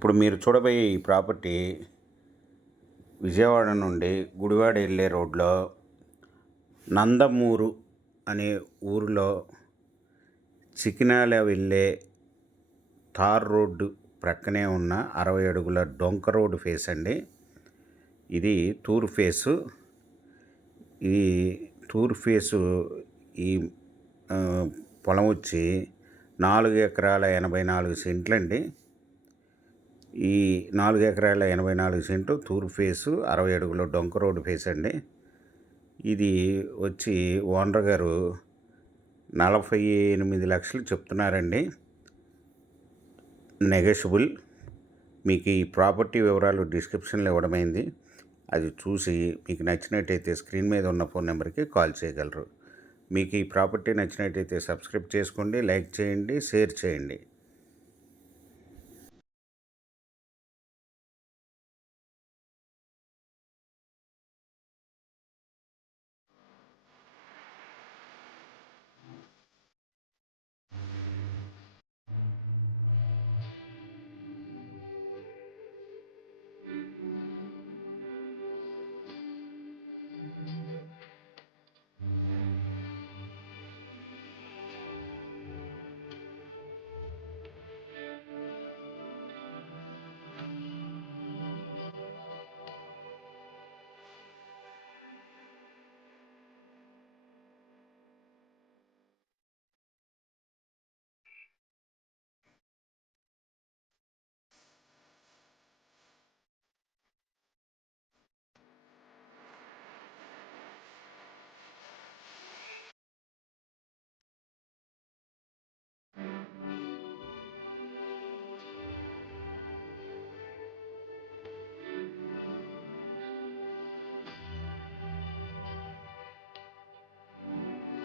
ఇప్పుడు మీరు చూడబోయే ఈ ప్రాపర్టీ విజయవాడ నుండి గుడివాడ వెళ్ళే రోడ్లో నందమూరు అనే ఊరిలో చికినాల వెళ్ళే తార్ రోడ్డు ప్రక్కనే ఉన్న 60 అడుగుల డొంక రోడ్డు ఫేస్ అండి. ఇది తూర్ ఫేసు. ఈ తూర్ ఫేసు ఈ పొలం వచ్చి 4 ఎకరాల 84 సెంట్లండి. ఈ 4 ఎకరాల 84 సెంట్లు తూర్పు ఫేసు 60 అడుగుల డొంక రోడ్డు ఫేస్ అండి. ఇది వచ్చి ఓనర్ గారు 48 లక్షలు చెప్తున్నారండి, నెగోషియబుల్. మీకు ఈ ప్రాపర్టీ వివరాలు డిస్క్రిప్షన్లో ఇవ్వడమైంది. అది చూసి మీకు నచ్చినట్టయితే స్క్రీన్ మీద ఉన్న ఫోన్ నెంబర్కి కాల్ చేయగలరు. మీకు ఈ ప్రాపర్టీ నచ్చినట్టయితే సబ్స్క్రైబ్ చేసుకోండి, లైక్ చేయండి, షేర్ చేయండి.